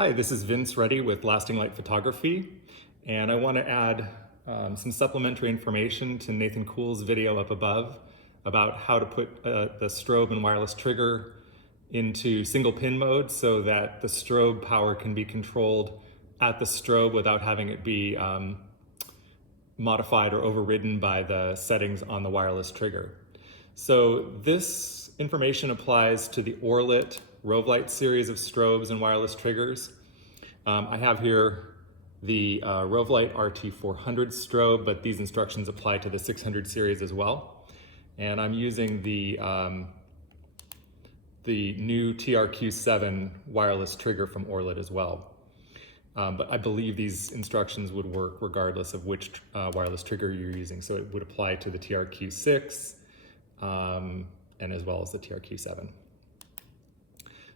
Hi, this is Vince Reddy with Lasting Light Photography, and I want to add some supplementary information to Nathan Kuhl's video up above about how to put the strobe and wireless trigger into single pin mode so that the strobe power can be controlled at the strobe without having it be modified or overridden by the settings on the wireless trigger. So this information applies to the Orlit Light series of strobes and wireless triggers. I have here the Orlit RT-400 strobe, but these instructions apply to the 600 series as well. And I'm using the new TRQ7 wireless trigger from Orlit as well. But I believe these instructions would work regardless of which wireless trigger you're using. So it would apply to the TRQ6 and as well as the TRQ7.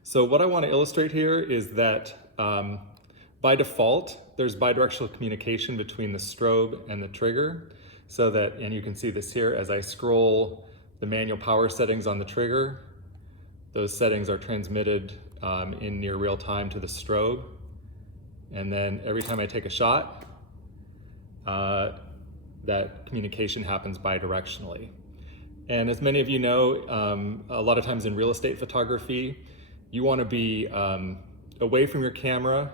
So what I want to illustrate here is that by default, there's bidirectional communication between the strobe and the trigger. So that, and you can see this here, as I scroll the manual power settings on the trigger, those settings are transmitted in near real time to the strobe. And then every time I take a shot, that communication happens bidirectionally. And as many of you know, a lot of times in real estate photography, you want to be away from your camera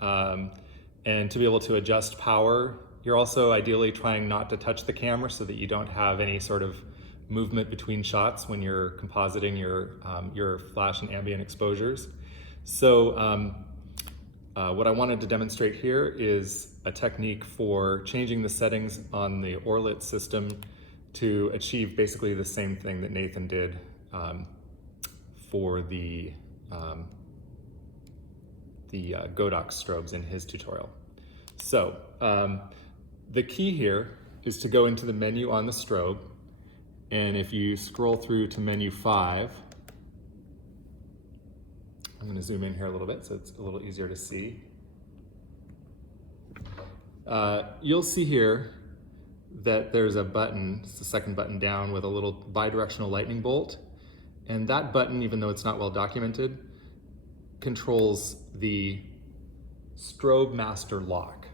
and to be able to adjust power. You're also ideally trying not to touch the camera so that you don't have any sort of movement between shots when you're compositing your flash and ambient exposures. So what I wanted to demonstrate here is a technique for changing the settings on the Orlit system to achieve basically the same thing that Nathan did for the Godox strobes in his tutorial. So the key here is to go into the menu on the strobe, and if you scroll through to menu 5, I'm going to zoom in here a little bit so it's a little easier to see. You'll see here that there's a button, it's the second button down, with a little bidirectional lightning bolt. And that button, even though it's not well documented, controls the Strobe Master Lock.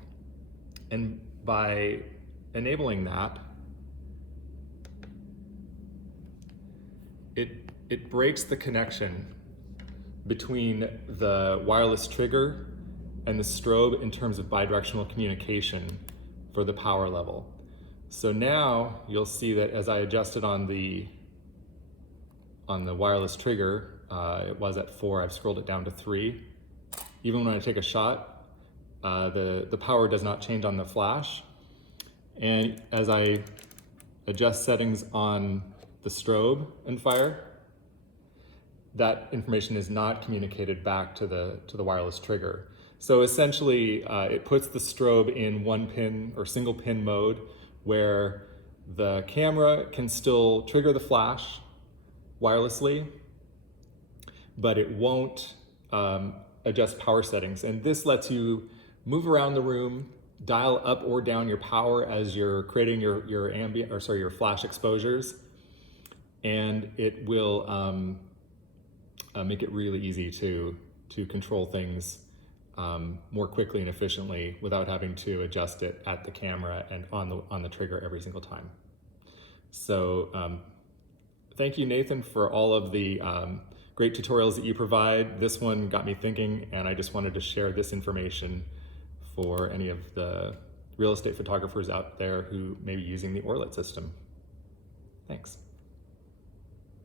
And by enabling that, it breaks the connection between the wireless trigger and the strobe in terms of bidirectional communication for the power level. So now you'll see that as I adjusted on the wireless trigger, it was at 4, I've scrolled it down to 3. Even when I take a shot, the power does not change on the flash. And as I adjust settings on the strobe and fire, that information is not communicated back to the wireless trigger. So essentially, it puts the strobe in one pin or single pin mode where the camera can still trigger the flash wirelessly, but it won't adjust power settings. And this lets you move around the room, dial up or down your power as you're creating your ambient, or sorry, your flash exposures, and it will make it really easy to control things more quickly and efficiently without having to adjust it at the camera and on the trigger every single time. So thank you, Nathan, for all of the great tutorials that you provide. This one got me thinking, and I just wanted to share this information for any of the real estate photographers out there who may be using the Orlit system. Thanks.